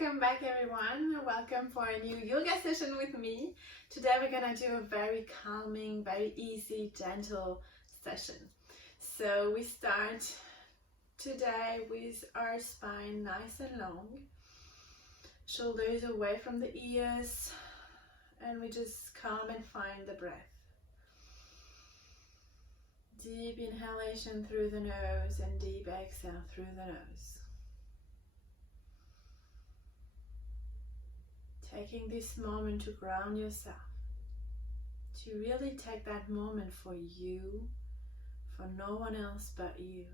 Welcome back everyone. Welcome for a new yoga session with me. Today we're gonna do a very calming, very easy, gentle session. So we start today with our spine nice and long, shoulders away from the ears, and we just calm and find the breath. Deep inhalation through the nose and deep exhale through the nose. Taking this moment to ground yourself, to really take that moment for you, for no one else but you,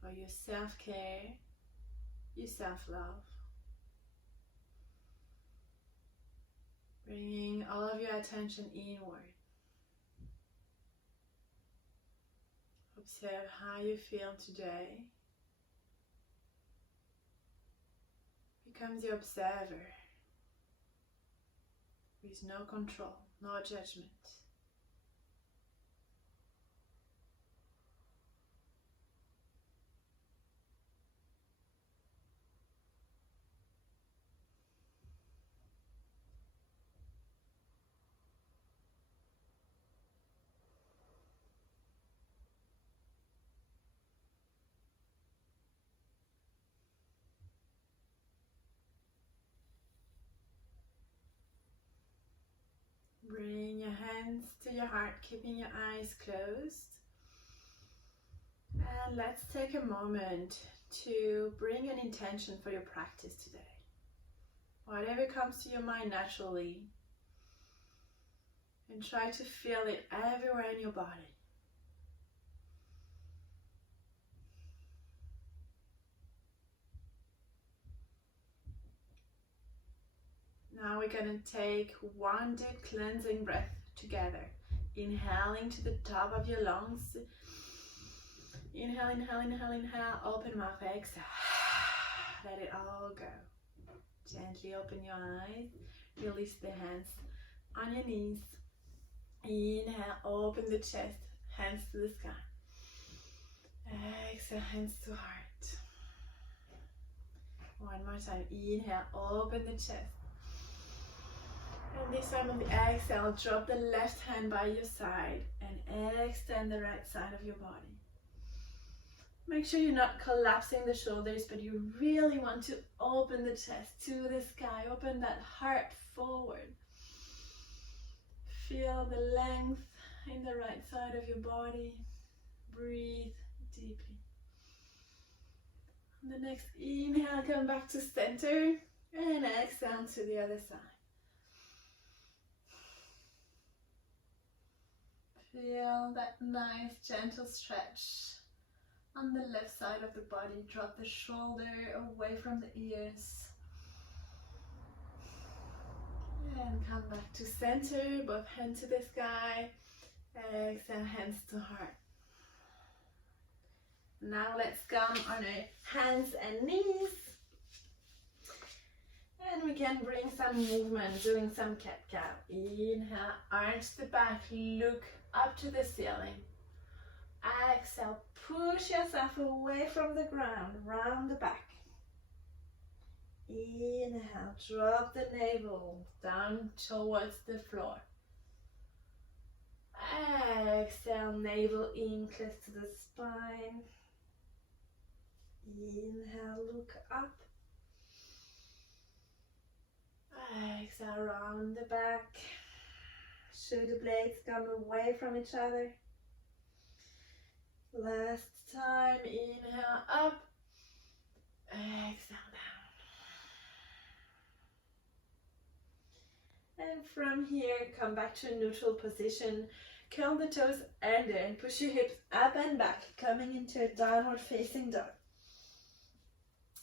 for your self-care, your self-love. Bringing all of your attention inward. Observe how you feel today. Become the observer. With no control, no judgment. Bring your hands to your heart, keeping your eyes closed. And let's take a moment to bring an intention for your practice today. Whatever comes to your mind naturally. And try to feel it everywhere in your body. Now we're going to take one deep cleansing breath together. Inhaling to the top of your lungs. Inhale, inhale, inhale, inhale. Open mouth, exhale. Let it all go. Gently open your eyes. Release the hands on your knees. Inhale, open the chest. Hands to the sky. Exhale, hands to heart. One more time. Inhale, open the chest. And this time on the exhale, drop the left hand by your side and extend the right side of your body. Make sure you're not collapsing the shoulders, but you really want to open the chest to the sky. Open that heart forward. Feel the length in the right side of your body. Breathe deeply. On the next inhale, come back to center and exhale to the other side. Feel that nice gentle stretch on the left side of the body. Drop the shoulder away from the ears. And come back to center, both hands to the sky. Exhale, hands to heart. Now let's come on our hands and knees. And we can bring some movement, doing some cat-cow. Inhale, arch the back, look up to the ceiling. Exhale, push yourself away from the ground, round the back. Inhale, drop the navel down towards the floor. Exhale, navel in close to the spine. Inhale, look up. Exhale, round the back. Shoulder blades come away from each other. Last time, inhale up. Exhale down. And from here, come back to a neutral position. Curl the toes under and push your hips up and back, coming into a downward facing dog.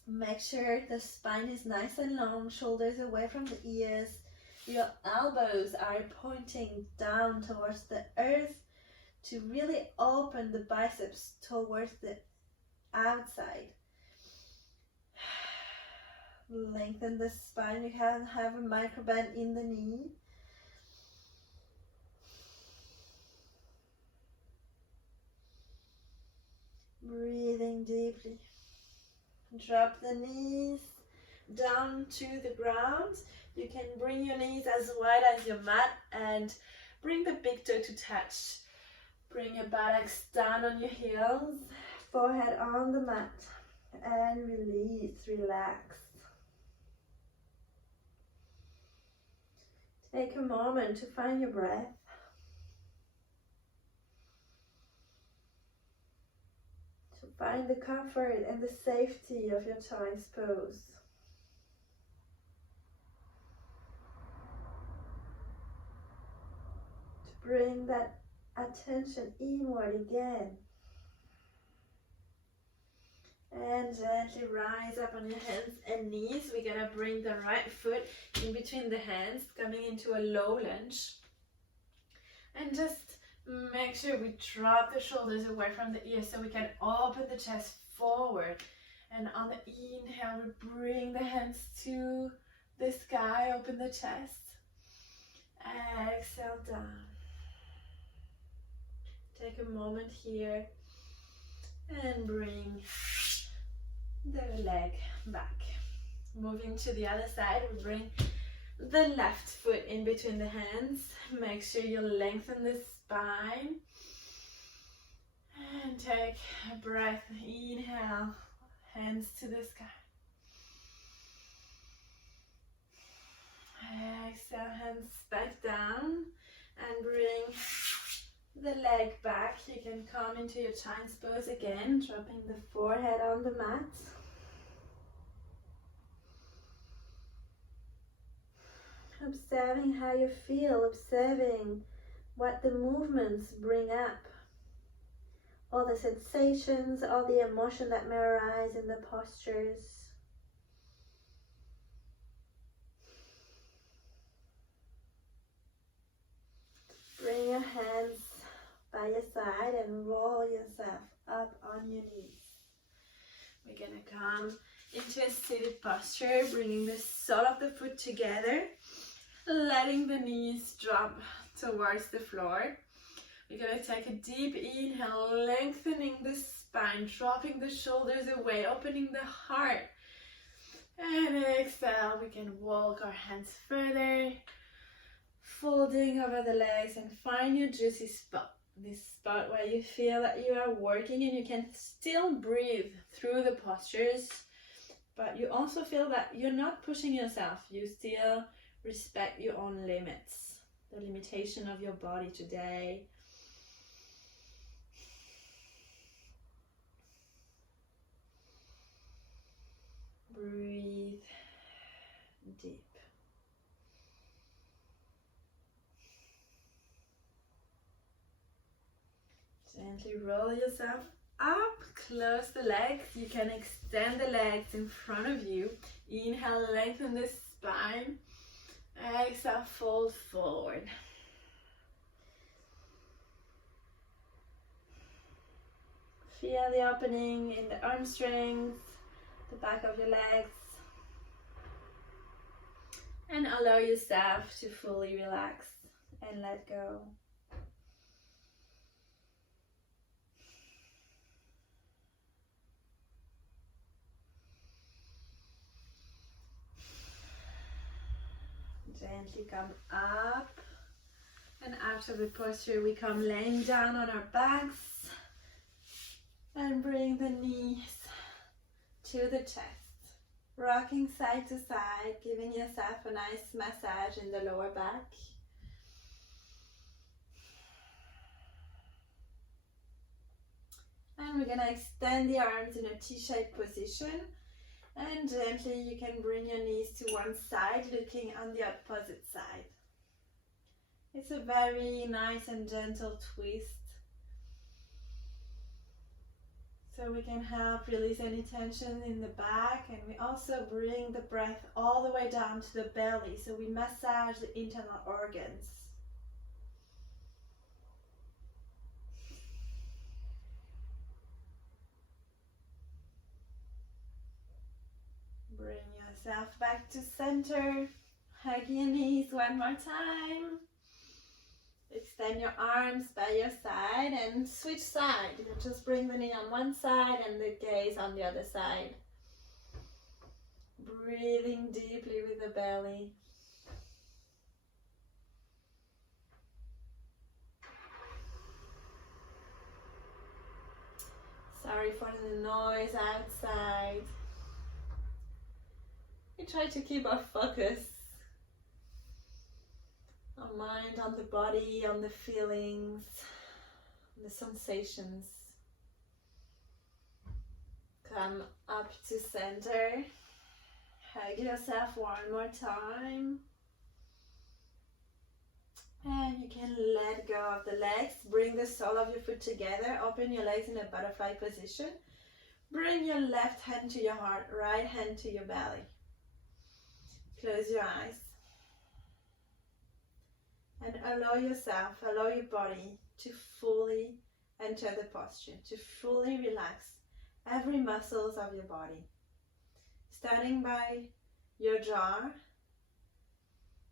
Make sure the spine is nice and long, shoulders away from the ears. Your elbows are pointing down towards the earth to really open the biceps towards the outside. Lengthen the spine. You can have a micro bend in the knee. Breathing deeply. Drop the knees. down to the ground. You can bring your knees as wide as your mat and bring the big toe to touch. Bring your buttocks down on your heels, forehead on the mat, and release, relax. Take a moment to find your breath. To find the comfort and the safety of your child's pose. To bring that attention inward again. And gently rise up on your hands and knees. We're gonna bring the right foot in between the hands, coming into a low lunge. And just make sure we drop the shoulders away from the ears so we can open the chest forward. And on the inhale, we bring the hands to the sky, open the chest. Exhale down. Take a moment here and bring the leg back. Moving to the other side, we bring the left foot in between the hands. Make sure you lengthen the spine. And take a breath. Inhale, hands to the sky. Exhale, hands back down. And bring the leg back. You can come into your child's pose again, dropping the forehead on the mat. Observing how you feel, observing what the movements bring up. All the sensations, all the emotion that may arise in the postures. Bring your hands by your side and roll yourself up on your knees. We're gonna come into a seated posture, bringing the sole of the foot together, letting the knees drop towards the floor. We're gonna take a deep inhale, lengthening the spine, dropping the shoulders away, opening the heart. And exhale, we can walk our hands further, folding over the legs, and find your juicy spot. This spot where you feel that you are working and you can still breathe through the postures, but you also feel that you're not pushing yourself. You still respect your own limits, the limitation of your body today. Breathe deep. Gently roll yourself up, close the legs. You can extend the legs in front of you. Inhale, lengthen the spine. Exhale, fold forward. Feel the opening in the hamstrings, the back of your legs. And allow yourself to fully relax and let go. Gently come up, and out of the posture we come laying down on our backs and bring the knees to the chest, rocking side to side, giving yourself a nice massage in the lower back. And we're gonna extend the arms in a T-shaped position. And gently you can bring your knees to one side, looking on the opposite side. It's a very nice and gentle twist. So we can help release any tension in the back, and we also bring the breath all the way down to the belly. So we massage the internal organs. Bring yourself back to center. Hug your knees one more time. Extend your arms by your side and switch side. You can just bring the knee on one side and the gaze on the other side. breathing deeply with the belly. Sorry for the noise outside. We try to keep our focus, our mind on the body, on the feelings, on the sensations. Come up to center. Hug yourself one more time. And you can let go of the legs. Bring the sole of your foot together. Open your legs in a butterfly position. Bring your left hand to your heart, right hand to your belly. Close your eyes. And allow yourself, allow your body to fully enter the posture, to fully relax every muscles of your body. Starting by your jaw,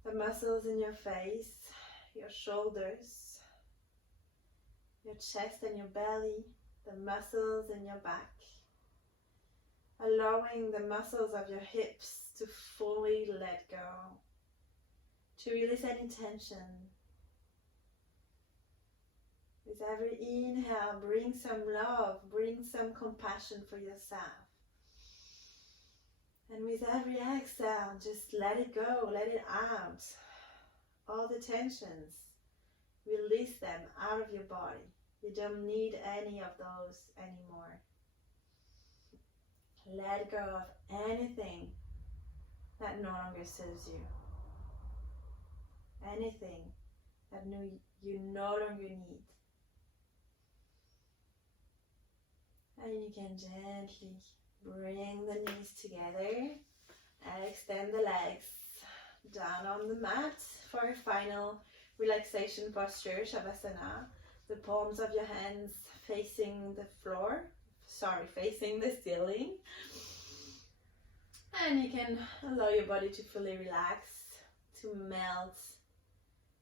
the muscles in your face, your shoulders, your chest and your belly, the muscles in your back. Allowing the muscles of your hips to fully let go, to release any tension. With every inhale, bring some love, bring some compassion for yourself. And with every exhale, just let it go, let it out. All the tensions, release them out of your body. You don't need any of those anymore. Let go of anything that no longer serves you. Anything that you no longer need. And you can gently bring the knees together and extend the legs down on the mat for a final relaxation posture, Shavasana. The palms of your hands facing the floor, facing the ceiling. And you can allow your body to fully relax, to melt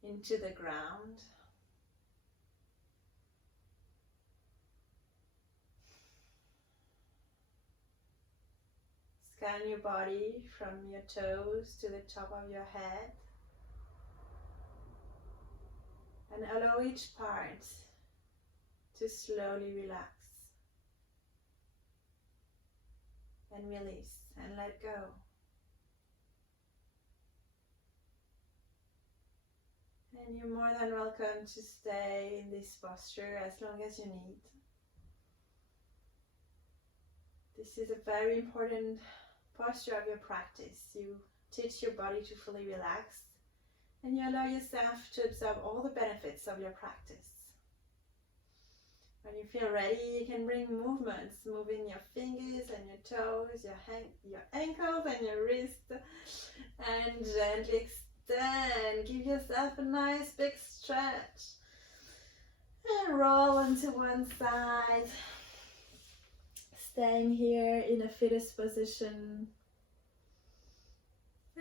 into the ground. Scan your body from your toes to the top of your head. And allow each part to slowly relax. And release and let go. And you're more than welcome to stay in this posture as long as you need. This is a very important posture of your practice. You teach your body to fully relax, and you allow yourself to absorb all the benefits of your practice. When you feel ready, you can bring movements, moving your fingers and your toes, your ankles and your wrists, and gently extend. Give yourself a nice big stretch. And roll onto one side. Staying here in a fetus position.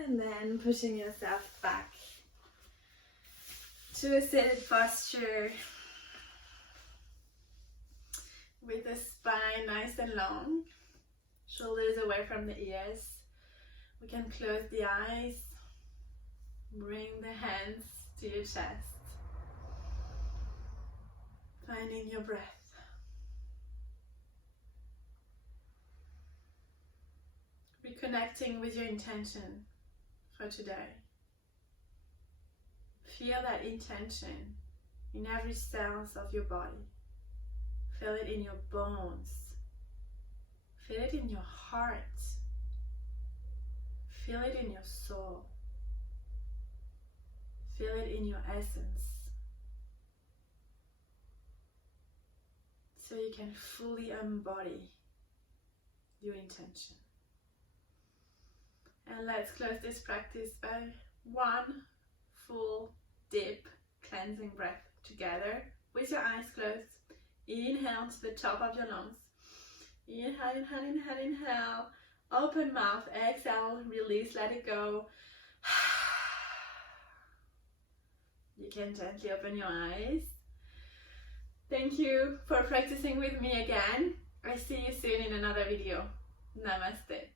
And then pushing yourself back to a seated posture. With the spine nice and long, shoulders away from the ears. We can close the eyes, bring the hands to your chest, finding your breath. Reconnecting with your intention for today. Feel that intention in every cell of your body. Feel it in your bones. Feel it in your heart. Feel it in your soul. Feel it in your essence. So you can fully embody your intention. And let's close this practice by one full, deep, cleansing breath together with your eyes closed. Inhale to the top of your lungs. Inhale, inhale, inhale, inhale. Open mouth, exhale, release, let it go. You can gently open your eyes. Thank you for practicing with me again. I see you soon in another video. Namaste.